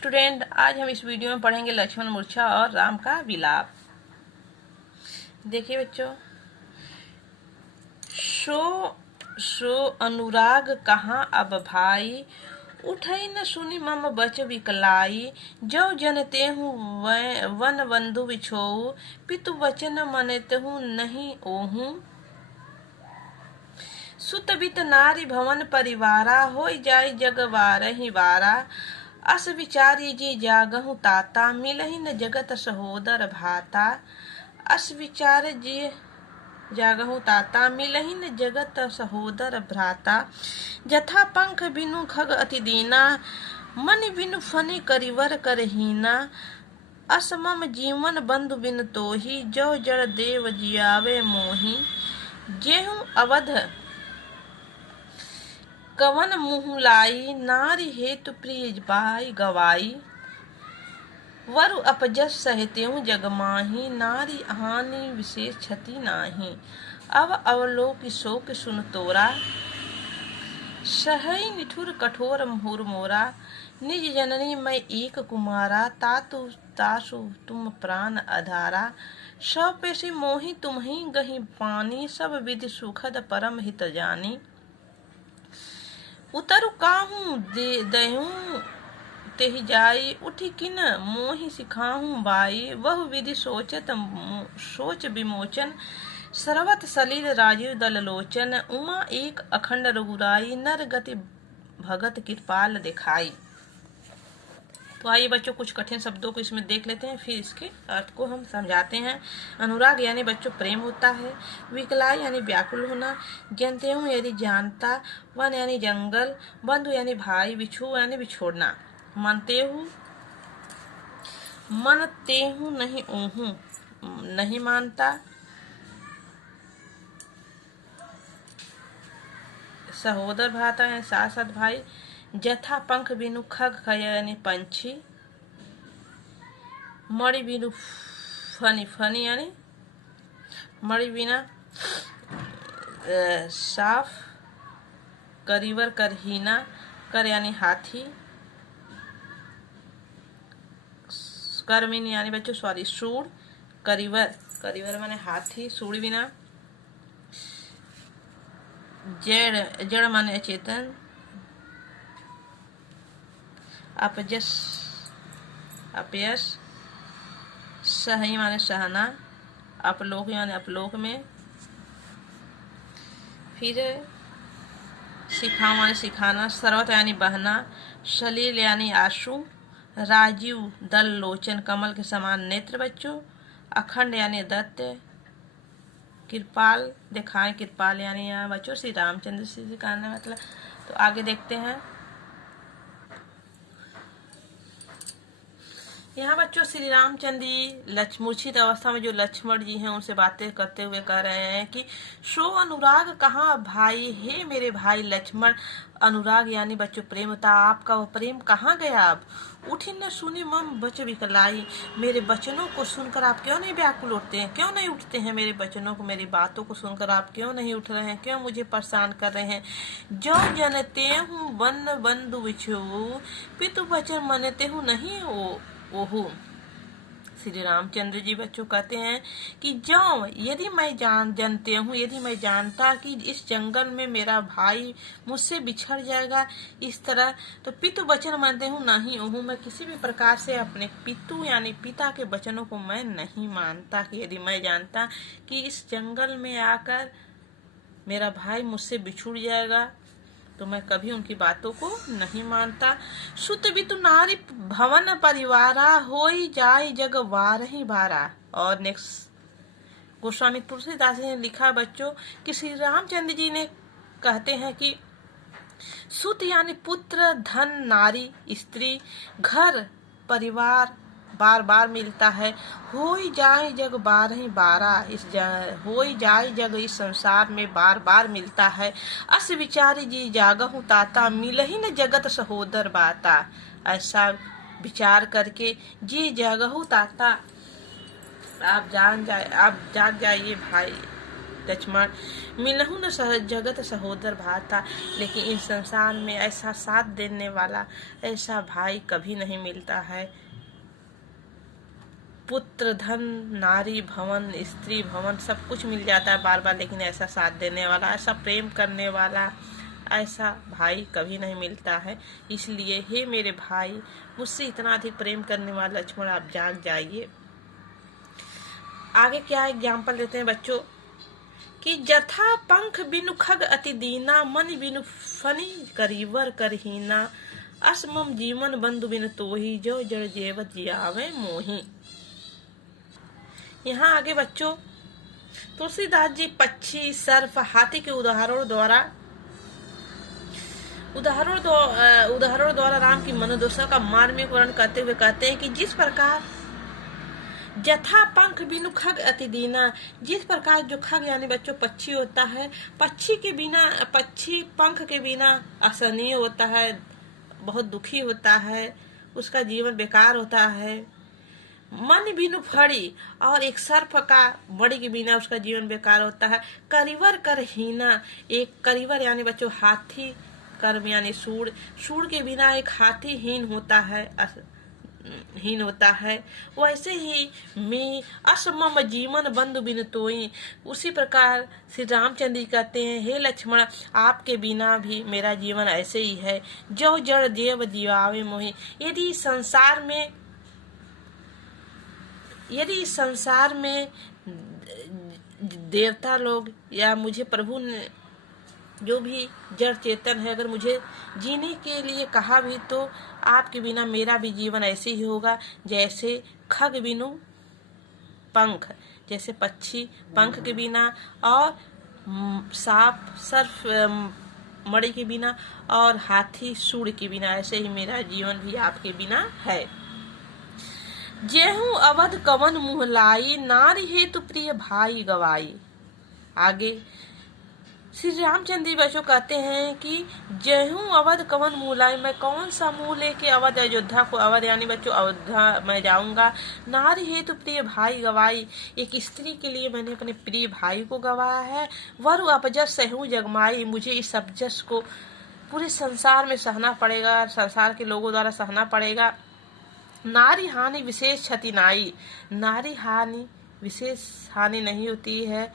Student, आज हम इस वीडियो में पढ़ेंगे लक्ष्मण मूर्छा और राम का विलाप। देखिए बच्चों, सो अनुराग कहाँ अब भाई, उठई न सुनी मम बच विकलाई। जो जनते हूँ वन बंधु बिछोऊ, पितु वचन मनते हूँ नहीं ओहूँ। सुत बित नारी भवन परिवारा, होई जाय जग बारहि बारा। अस विचारी जी जागहु ताता, मिलहि न जगत सहोदर भाता। अस विचार जी जागहु ताता, मिलहि न जगत सहोदर भ्राता। जथा पंख बिनु खग अति दीना, मन बिनु फनि करिवर करहीना। अस मम जीवन बंधु बिन तोही, जो जड़ देव जियावे मोही। जेहू अवध कवन मुँह लाई, नारी हेतु प्रिय बाई गवाई। वरु अपजस सहतेहु जग माही, नारी हानि विशेष क्षति नाही। अब अवलोक शोक सुन तोरा, सहई निठुर कठोर मुहुर मोरा। निज जननी मैं एक कुमारा, तासु तुम प्राण आधारा। सौ पेशी मोहि तुम्हि गही पानी, सब विधि सुखद परम हित जानी। उतरु काहू दहूँ तेहि जाई, उठी किन मोहि सिखाहू बाई। वह विधि सोच विमोचन, सर्वत सलिल राजीव दल लोचन। उमा एक अखंड रघुराई, नर गति भगत कृपाल दिखाई। तो आइए बच्चों, कुछ कठिन शब्दों को इसमें देख लेते हैं, फिर इसके अर्थ को हम समझाते हैं। अनुराग यानी बच्चों प्रेम होता है। विकलाई यानी व्याकुल होना। जनते हूँ यानी जानता। वन यानी जंगल। बंधु यानी भाई। बिछू यानी बिछोड़ना। मनते हूँ नहीं ओहूँ, नहीं मानता। सहोदर भ्राता यानी साथ साथ भाई। जथा पंख बिनु खग यानी पंछी। मणि बिनु फनी यानी मणि बिना साफ। करिवर करहीना, कर यानी हाथी। करमीन यानी बच्चों सूर। करिवर माने हाथी, सूर बिना। जड़ माने अचेतन। अपयश। सही माने सहना। अपलोक यानी अपलोक में। फिर सिखा माने सिखाना। सर्वत यानी बहना। सलील यानी आंसू। राजीव दल लोचन कमल के समान नेत्र बच्चों। अखंड यानी दत्त। कृपाल दिखाएं, कृपाल यानी यहाँ बच्चों श्री रामचंद्र जी का मतलब। तो आगे देखते हैं। यहाँ बच्चों श्री रामचंद्र जी मूर्छित अवस्था में जो लक्ष्मण जी हैं उनसे बातें करते हुए कह रहे हैं कि सो अनुराग कहाँ भाई, हे मेरे भाई लक्ष्मण। अनुराग यानी बच्चों प्रेम था, आपका वो प्रेम कहाँ गया। अब उठी न सुनी मम बच विकलाई, मेरे वचनों को सुनकर आप क्यों नहीं व्याकुल उठते हैं, क्यों नहीं उठते हैं मेरे वचनों को, मेरी बातों को सुनकर आप क्यों नहीं उठ रहे हैं, क्यों मुझे परेशान कर रहे हैं। जो जनते हूँ वन बंधु बिछू, पितु वचन मनते हूँ नहीं ओहू। श्री रामचंद्र जी बच्चों कहते हैं कि जो यदि मैं जानते हूँ, यदि मैं जानता कि इस जंगल में मेरा भाई मुझसे बिछड़ जाएगा इस तरह, तो पितु वचन मानते हूँ नहीं ओहू। मैं किसी भी प्रकार से अपने पितु यानी पिता के वचनों को मैं नहीं मानता। कि यदि मैं जानता कि इस जंगल में आकर मेरा भाई मुझसे बिछुड़ जाएगा तो मैं कभी उनकी बातों को नहीं मानता। सुत बितु नारी भवन परिवारा, होई जाय जग बारहि बारा। और नेक्स्ट गोस्वामी तुलसीदास ने लिखा बच्चों कि श्री रामचंद्र जी ने कहते हैं कि सुत यानी पुत्र, धन, नारी, स्त्री, घर परिवार बार बार मिलता है। होई जाए जग बारहि बारा, होई जाए जग इस संसार में बार बार मिलता है। अस विचारी जी जागहु ताता, मिलहि न जगत सहोदर बाता। ऐसा विचार करके जी जागहु ताता, आप जाग जाइए भाई लक्ष्मण, मिलहु न जगत सहोदर भाता। लेकिन इस संसार में ऐसा साथ देने वाला, ऐसा भाई कभी नहीं मिलता है। पुत्र, धन, नारी, भवन, स्त्री भवन सब कुछ मिल जाता है बार बार, लेकिन ऐसा साथ देने वाला, ऐसा प्रेम करने वाला, ऐसा भाई कभी नहीं मिलता है। इसलिए हे मेरे भाई, मुझसे इतना अधिक प्रेम करने वाला लक्ष्मण, आप जाग जाइए। आगे क्या एग्जाम्पल देते हैं बच्चों कि जथा पंख बिनु खग अति दीना, मन बिनु फनी करीवर करहीना, असमम जीवन बंधु बिन तोही, जो जड़ जेवत जियावे मोही। यहाँ आगे बच्चों तुलसीदास जी पक्षी, सर्प, हाथी के उदाहरणों द्वारा राम की मनोदशा का मार्मिक वर्णन करते हुए कहते हैं कि जिस प्रकार जथा पंख बिनु खग अति दीना, जिस प्रकार जो खग यानी बच्चों पक्षी होता है, पक्षी पंख के बिना असहनीय होता है, बहुत दुखी होता है, उसका जीवन बेकार होता है। मन बिनु फड़ी, और एक सर्प का मणि के बिना उसका जीवन बेकार होता है। करिवर करहीना, एक करिवर यानी बच्चों हाथी, कर्म यानी सूर के बिना एक हाथी हीन होता है। वैसे ही मैं असमम जीवन बंधु बिन तोई, उसी प्रकार श्री रामचंद्र जी कहते हैं, हे लक्ष्मण, आपके बिना भी मेरा जीवन ऐसे ही है, जो जड़ देव जीवावे मोहि। यदि इस संसार में देवता लोग या मुझे प्रभु ने जो भी जड़ चेतन है, अगर मुझे जीने के लिए कहा भी, तो आपके बिना मेरा भी जीवन ऐसे ही होगा जैसे खग बिनु पंख, जैसे पक्षी पंख के बिना, और सांप सर्प मणि के बिना, और हाथी सूंड के बिना, ऐसे ही मेरा जीवन भी आपके बिना है। जेहू अवध कवन मुँह लाई, नारी हेतु प्रिय भाई गवाई। आगे श्री रामचंद्र जी बच्चों कहते हैं कि जेहू अवध कवन मुँह लाई, मैं कौन सा मुँह लेके अवध अयोध्या को, अवध यानी बच्चों अयोध्या मैं जाऊंगा। नारी हेतु प्रिय भाई गवाई, एक स्त्री के लिए मैंने अपने प्रिय भाई को गवाया है। वरु अपजस सहू जगमाई, मुझे इस अपजस को पूरे संसार में सहना पड़ेगा, संसार के लोगों द्वारा सहना पड़ेगा। नारी हानि विशेष क्षति नाई, नारी हानि विशेष हानि नहीं होती है,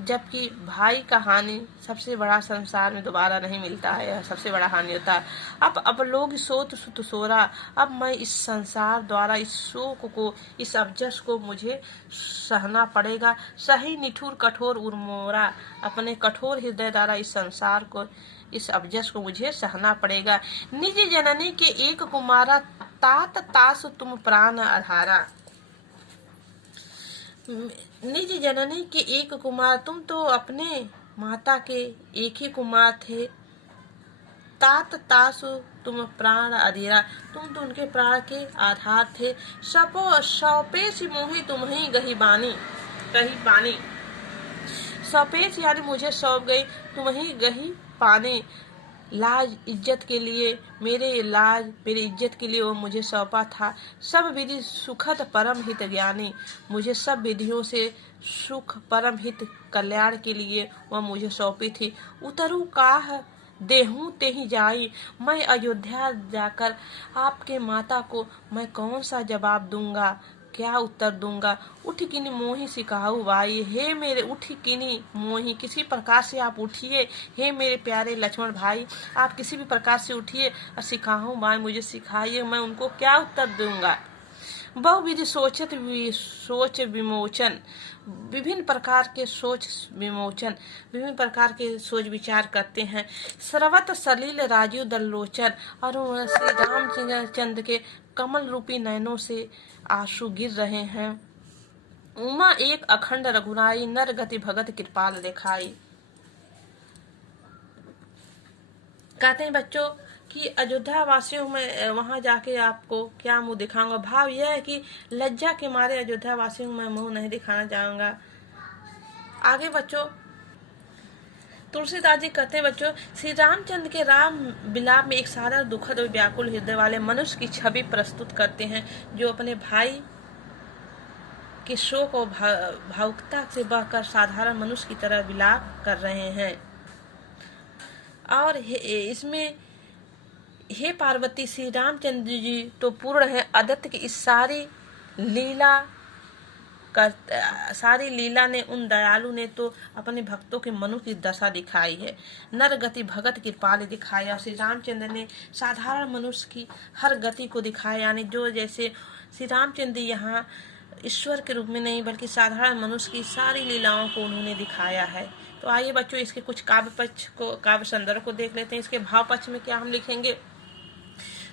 जबकि भाई का हानि सबसे बड़ा संसार में दोबारा नहीं मिलता है, सबसे बड़ा हानि होता है। अब लोग सोत सुत सोरा, अब मैं इस संसार द्वारा इस शोक को, इस अपजस को मुझे सहना पड़ेगा। सही निठुर कठोर उर्मोरा, अपने कठोर हृदय द्वारा इस संसार को, इस अपजस को मुझे सहना पड़ेगा। निज जननी के एक कुमारा, तात तासु तुम प्राण आधारा। निज जननी के एक कुमार, तुम तो अपने माता के एक ही कुमार थे। तात तासु तुम प्राण अधीरा, तुम तो उनके प्राण के आधार थे। सौपे सी मोही तुम ही गही बानी, सौपेश यानी मुझे सौंप गई, तुम ही गही पानी। लाज इज्जत के लिए, मेरी इज्जत के लिए वो मुझे सौंपा था। सब विधि सुखद परम हित ज्ञानी, मुझे सब विधियों से सुख परम हित कल्याण के लिए वह मुझे सौंपी थी। उतरू काह देहूं ते ही जाई, मैं अयोध्या जाकर आपके माता को मैं कौन सा जवाब दूंगा, क्या उत्तर दूंगा। उठ किनी मोही सिखाऊ बाई, हे मेरे उठ किनी मोही, किसी प्रकार से आप उठिए। हे मेरे प्यारे लक्ष्मण भाई, आप किसी भी प्रकार से उठिए और सिखाऊ बाई, मुझे सिखाइए, मैं उनको क्या उत्तर दूंगा। बहुविधि सोच विमोचन, विभिन्न प्रकार के विभिन्न प्रकार के सोच विचार करते हैं। सर्वत सलील राजीव दल्लोचन, और श्री रामचंद्र के कमल रूपी नयनों से आंसू गिर रहे हैं। उमा एक अखंड रघुराई, नर गति भगत कृपाल दिखाई। कहते हैं बच्चों कि अयोध्या वासियों में वहां जाके आपको क्या मुंह दिखाऊंगा। भाव यह है कि लज्जा के मारे अयोध्या वासियों में मुंह नहीं दिखाना चाहूंगा। आगे बच्चों तुलसीदास जी कहते हैं बच्चों, श्री रामचंद्र के राम विलाप में एक सारा दुखद और व्याकुल हृदय वाले मनुष्य की छवि प्रस्तुत करते हैं, जो अपने भाई के शोक और भावुकता से बहकर साधारण मनुष्य की तरह विलाप कर रहे हैं। और इसमें हे पार्वती, श्री रामचंद्र जी तो पूर्ण है अद्वित की इस सारी लीला ने उन दयालु ने तो अपने भक्तों के मनु की दशा दिखाई है, नर गति भगत कृपाल दिखाया। श्री रामचंद्र ने साधारण मनुष्य की हर गति को दिखाया, यानी जो जैसे श्री रामचंद्र यहाँ ईश्वर के रूप में नहीं बल्कि साधारण मनुष्य की सारी लीलाओं को उन्होंने दिखाया है। तो आइए बच्चों, इसके कुछ काव्य संदर्भ को देख लेते हैं। इसके भाव पक्ष में क्या हम लिखेंगे।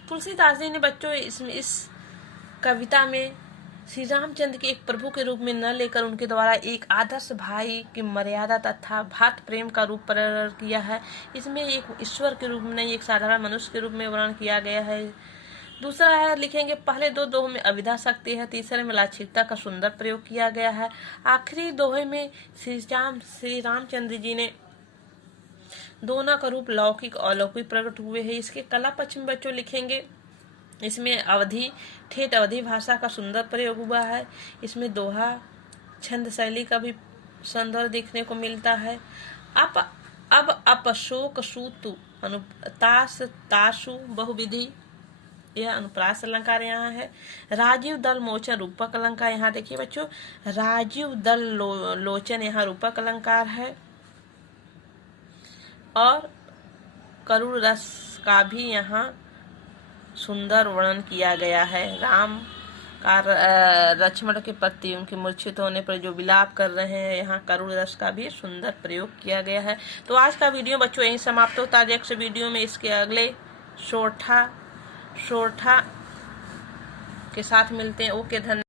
तुलसीदास जी ने बच्चों इस कविता में श्री रामचंद्र के एक प्रभु के रूप में न लेकर उनके द्वारा एक आदर्श भाई की मर्यादा तथा भात प्रेम का रूप प्रकट किया है। इसमें एक ईश्वर के रूप में नहीं, एक साधारण मनुष्य के रूप में वर्णन किया गया है। दूसरा है लिखेंगे, पहले दो दोहे में अविद्या शक्ति है, तीसरे में लाक्षणिकता का सुंदर प्रयोग किया गया है। आखिरी दोहे में श्री रामचंद्र जी ने दोनों का रूप लौकिक और अलौकिक प्रकट हुए हैं। इसके कला पक्ष में बच्चों लिखेंगे, इसमें ठेठ अवधि भाषा का सुंदर प्रयोग हुआ है। इसमें दोहा छंद शैली का भी सौंदर्य देखने को मिलता है। अब अपशोक सूतु तासु बहुविधि, यह अनुप्रास अलंकार यहाँ है। राजीव दल मोचन रूपक अलंकार, यहाँ देखिए बच्चों, राजीव दल लोचन यहाँ रूपक अलंकार है। और करुण रस का भी यहाँ सुंदर वर्णन किया गया है। राम का लक्ष्मण के प्रति उनके मूर्छित होने पर जो विलाप कर रहे हैं, यहाँ करुण रस का भी सुंदर प्रयोग किया गया है। तो आज का वीडियो बच्चों यहीं समाप्त होता है। नेक्स्ट वीडियो में इसके अगले सोरठा के साथ मिलते हैं। ओके, धन्यवाद।